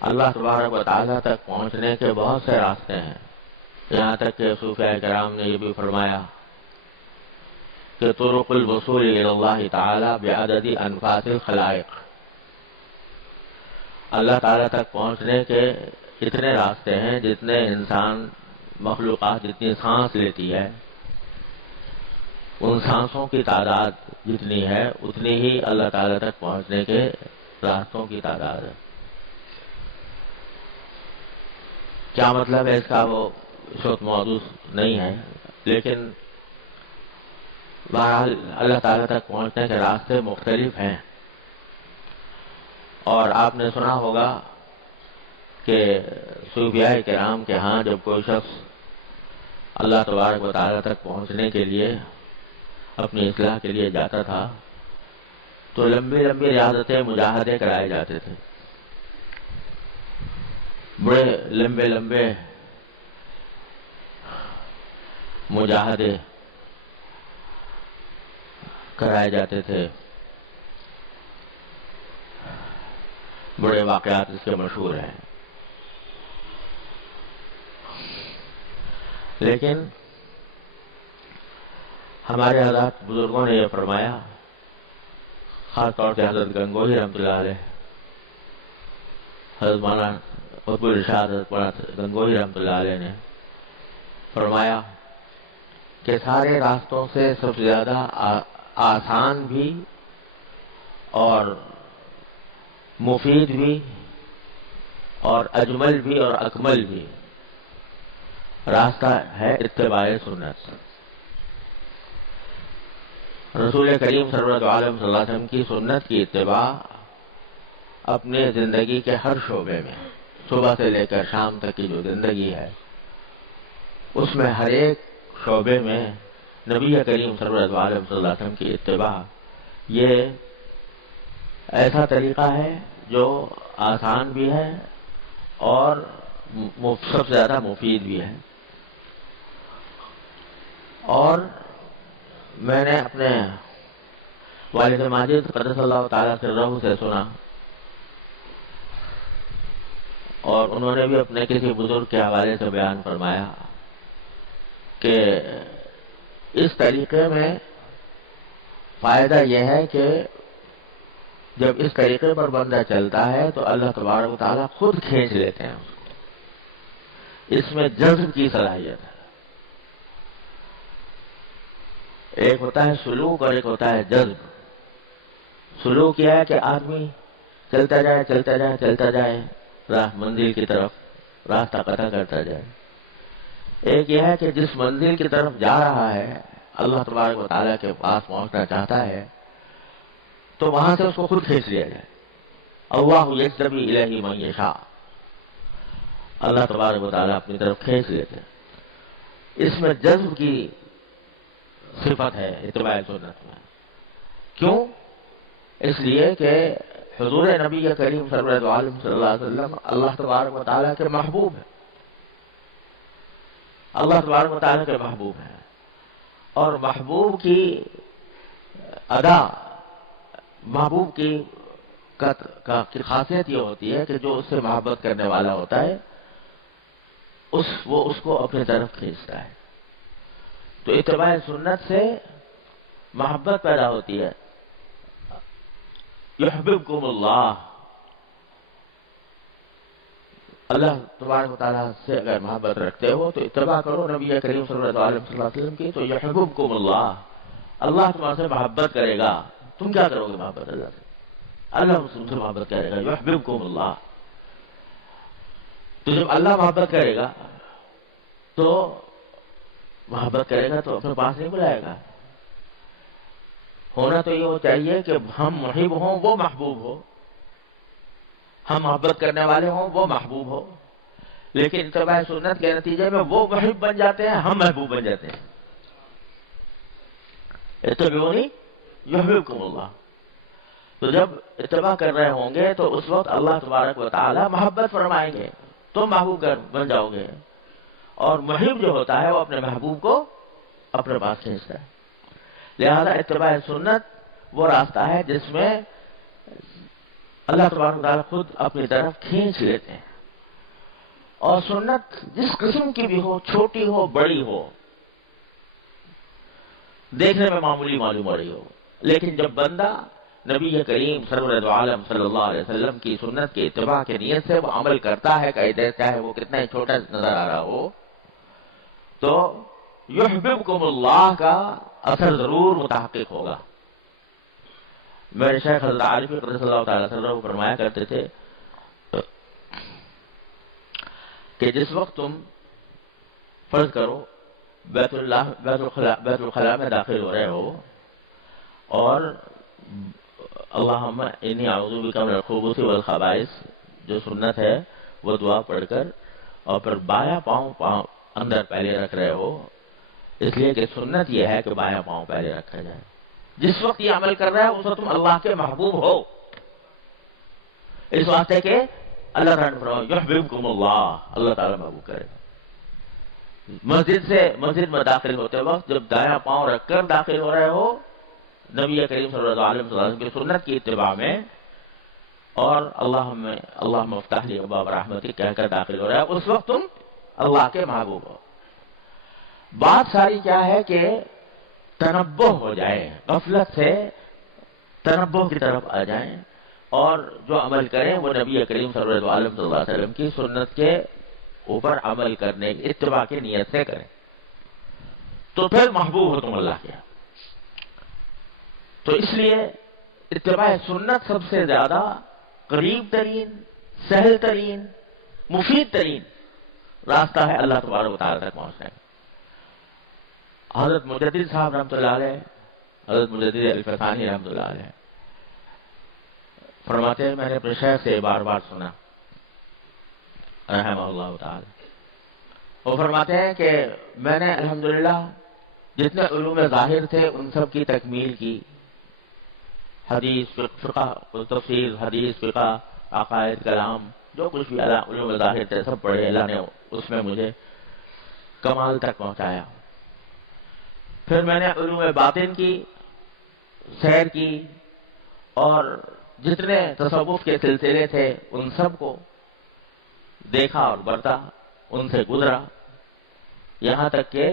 اللہ تبارک و تعالیٰ تک پہنچنے کے بہت سے راستے ہیں. یہاں تک کہ صوفیاء کرام نے یہ بھی فرمایا کہ طرق الوصول الی اللہ تعالی بعدد انفاس الخلائق. اللہ تعالیٰ تک پہنچنے کے اتنے راستے ہیں جتنے انسان مخلوقات جتنی سانس لیتی ہے، ان سانسوں کی تعداد جتنی ہے اتنی ہی اللہ تعالیٰ تک پہنچنے کے راستوں کی تعداد ہے. کیا مطلب ہے اس کا وہ اس وقت موضوع نہیں ہے، لیکن بہرحال اللہ تعالیٰ تک پہنچنے کے راستے مختلف ہیں. اور آپ نے سنا ہوگا کہ صوفیاء کرام کے ہاں جب کوئی شخص اللہ تبارک و تعالیٰ تک پہنچنے کے لیے اپنی اصلاح کے لیے جاتا تھا تو لمبی لمبی ریاضتیں مجاہدے کرائے جاتے تھے. بڑے لمبے لمبے مجاہدے کرائے جاتے تھے. بڑے واقعات اس کے مشہور ہیں. لیکن ہمارے حضرات بزرگوں نے یہ فرمایا، خاص طور سے حضرت گنگوہی رحمۃ اللہ علیہ، حضرت مولانا قطب الارشاد حضرت مولانا گنگوہی رحمۃ اللہ علیہ نے فرمایا کہ سارے راستوں سے سب سے زیادہ آسان بھی اور مفید بھی اور اجمل بھی اور اکمل بھی راستہ ہے اتباع سنت. رسول کریم سرورت عالم صلی اللہ علیہ وسلم کی سنت کی اتباع اپنے زندگی کے ہر شعبے میں، صبح سے لے کر شام تک کی جو زندگی ہے اس میں ہر ایک شعبے میں نبی کریم سرورت عالم صلی اللہ علیہ وسلم کی اتباع یہ ایسا طریقہ ہے جو آسان بھی ہے اور سب سے زیادہ مفید بھی ہے. اور میں نے اپنے والد ماجد قدس اللہ تعالیٰ سرہ سے سنا، اور انہوں نے بھی اپنے کسی بزرگ کے حوالے سے بیان فرمایا کہ اس طریقے میں فائدہ یہ ہے کہ جب اس طریقے پر بندہ چلتا ہے تو اللہ تبارک و تعالیٰ خود کھینچ لیتے ہیں اس کو. اس میں جذب کی صلاحیت ہے. ایک ہوتا ہے سلوک اور ایک ہوتا ہے جذب. سلوک یہ ہے کہ آدمی چلتا جائے چلتا جائے چلتا جائے منزل کی طرف راستہ قطع کرتا جائے. ایک یہ ہے کہ جس منزل کی طرف جا رہا ہے اللہ تبارک و تعالیٰ کے پاس پہنچنا چاہتا ہے تو وہاں سے اس کو خود کھینچ لیا جائے. اللہ یجذبی الیہ من یشاء، اللہ تبارک و تعالیٰ اپنی طرف کھینچ لیتے ہیں. اس میں جذب کی صفت ہے اتباع سنت میں. کیوں؟ اس لیے کہ حضور نبی کریم سرورت عالم صلی اللہ علیہ وسلم اللہ تبارک و تعالیٰ کے محبوب ہیں. اللہ تبارک و تعالیٰ کے محبوب ہیں، اور محبوب کی ادا، محبوب کی خاصیت یہ ہوتی ہے کہ جو اس سے محبت کرنے والا ہوتا ہے وہ اس کو اپنی طرف کھینچتا ہے. تو اتباع سنت سے محبت پیدا ہوتی ہے. یحببکم اللہ، اللہ تبارک و تعالیٰ سے اگر محبت رکھتے ہو تو اتباع کرو نبی کریم صلی اللہ علیہ وسلم کی، تو یحببکم اللہ، اللہ تمہارے سے محبت کرے گا. تم کیا کرو گے محبت اللہ سے؟ اللہ تم سے محبت کرے گا. یحببکم اللہ. تو جب اللہ محبت کرے گا تو محبت کرے گا تو اپنے پاس نہیں بلائے گا. ہونا تو یہ چاہیے کہ ہم محب ہوں وہ محبوب ہو، ہم محبت کرنے والے ہوں وہ محبوب ہو. لیکن اتباع سنت کے نتیجے میں وہ محب بن جاتے ہیں، ہم محبوب بن جاتے ہیں. اتبعونی یحببکم اللہ. تو جب اتباع کر رہے ہوں گے تو اس وقت اللہ تبارک و تعالی محبت فرمائیں گے، تم محبوب بن جاؤ گے. اور محب جو ہوتا ہے وہ اپنے محبوب کو اپنے پاس کھینچتا ہے. لہذا اتباع سنت وہ راستہ ہے جس میں اللہ تبارک و تعالیٰ خود اپنی طرف کھینچ لیتے ہیں. اور سنت جس قسم کی بھی ہو، چھوٹی ہو بڑی ہو، دیکھنے میں معمولی معلوم ہو رہی ہو، لیکن جب بندہ نبی کریم سرور عالم صلی اللہ علیہ وسلم کی سنت کی اتباع کی نیت سے وہ عمل کرتا ہے، چاہے وہ کتنا ہی چھوٹا نظر آ رہا ہو، تو یحببکم اللہ کا اثر ضرور متحقق ہوگا. میرے شیخ حضرت عارف قدس اللہ تعالیٰ عنہ فرمایا کرتے تھے کہ جس وقت تم فرض کرو بیت الخلاء میں داخل ہو رہے ہو اور اللہم انی اعوذ بک من الخبث والخبائث جو سنت ہے وہ دعا پڑھ کر اور پھر بایاں پاؤں اندر پہلے رکھ رہے ہو، اس لیے کہ سنت یہ ہے کہ بایاں پاؤں پہلے رکھا جائے. جس وقت یہ عمل کر رہا ہے اس وقت تم اللہ کے محبوب ہو، اس واسطے کہ اللہ تعالیٰ یحببکم اللہ تعالیٰ محبوب کرے. مسجد میں داخل ہوتے وقت جب دایاں پاؤں رکھ کر داخل ہو رہے ہو نبی کریم صلی اللہ علیہ وسلم کی سنت کی اتباع میں، اور اللہم افتح لی ابواب رحمتک کہہ کر داخل ہو رہا ہے، اس وقت تم اللہ کے محبوب ہو. بات ساری کیا ہے کہ تنبہ ہو جائے، غفلت سے تنبہ کی طرف آ جائیں اور جو عمل کریں وہ نبی کریم صلی اللہ علیہ وسلم کی سنت کے اوپر عمل کرنے کی اتباع کی نیت سے کریں، تو پھر محبوب ہو تم اللہ کے. تو اس لیے اتباع سنت سب سے زیادہ قریب ترین، سہل ترین، مفید ترین راستہ ہے اللہ تبارک و تعالیٰ تک پہنچنے کا. حضرت مجدد صاحب رحمۃ اللہ علیہ، حضرت مجدد الفسانی رحمۃ اللہ علیہ فرماتے ہیں، میں نے اپنے شیخ سے بار بار سنا رحمہ اللہ تعالی، وہ فرماتے ہیں کہ میں نے الحمدللہ جتنے علوم ظاہر تھے ان سب کی تکمیل کی، حدیث، فقہ، تفسیر، حدیث، فقہ، عقائد، کلام، جو کچھ بھی علوم ظاہر تھے سب پڑھے. اللہ نے اس میں مجھے کمال تک پہنچایا. پھر میں نے علوم باطن کی سیر کی اور جتنے تصوف کے سلسلے تھے ان سب کو دیکھا اور برتا، ان سے گزرا، یہاں تک کہ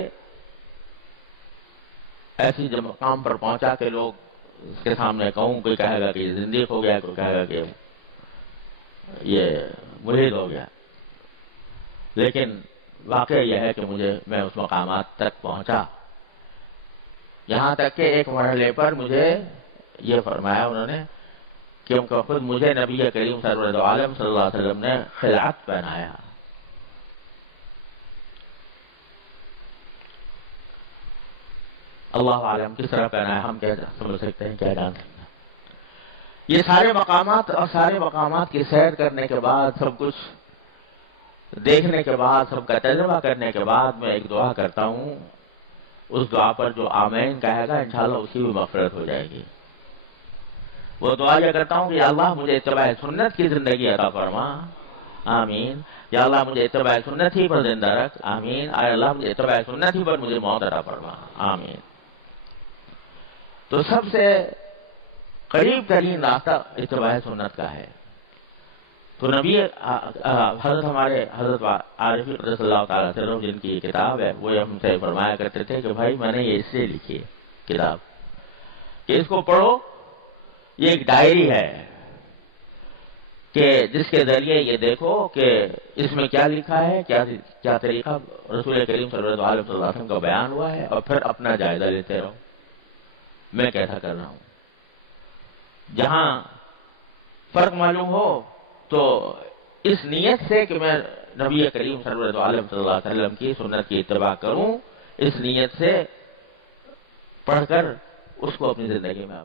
ایسی جب مقام پر پہنچا کہ لوگ اس کے سامنے کہوں، کوئی کہے گا کہ یہ زندیق ہو گیا، کوئی کہے گا کہ یہ ملحد ہو گیا، لیکن واقعہ یہ ہے کہ میں اس مقامات تک پہنچا. یہاں تک کہ ایک مرحلے پر مجھے یہ فرمایا انہوں نے کہ خود مجھے نبی کریم سرور عالم صلی اللہ علیہ وسلم نے خلعت پہنایا. اللہ عالم کس طرح پہنایا ہم کیا سمجھ سکتے ہیں، کیا جان سکتے ہیں. یہ سارے مقامات اور سارے مقامات کی سیر کرنے کے بعد، سب کچھ دیکھنے کے بعد، سب کا تجربہ کرنے کے بعد میں ایک دعا کرتا ہوں، اس دعا پر جو آمین کہے گا انشاءاللہ اس کی بھی مغفرت ہو جائے گی. وہ دعا یہ کرتا ہوں کہ یا اللہ مجھے اتباع سنت کی زندگی عطا فرما، آمین. یا اللہ مجھے اتباع سنت ہی پر زندہ رکھ، آمین. اے اللہ مجھے اتباع سنت ہی پر مجھے موت عطا فرما، آمین. تو سب سے قریب ترین راستہ اتباع سنت کا ہے. تو نبی حضرت عارف قدس اللہ تعالیٰ عنہ جن کی کتاب ہے وہ ہم سے فرمایا کرتے تھے کہ بھائی میں نے یہ اس لیے لکھی ہے کتاب کہ اس کو پڑھو، یہ ایک ڈائری ہے کہ جس کے ذریعے یہ دیکھو کہ اس میں کیا لکھا ہے، کیا طریقہ رسول کریم صلی اللہ علیہ وسلم کا بیان ہوا ہے، اور پھر اپنا جائزہ لیتے رہو میں کیسا کر رہا ہوں. جہاں فرق معلوم ہو تو اس نیت سے کہ میں نبی کریم صلی اللہ علیہ وسلم کی سنت کی اتباع کروں، اس نیت سے پڑھ کر اس کو اپنی زندگی میں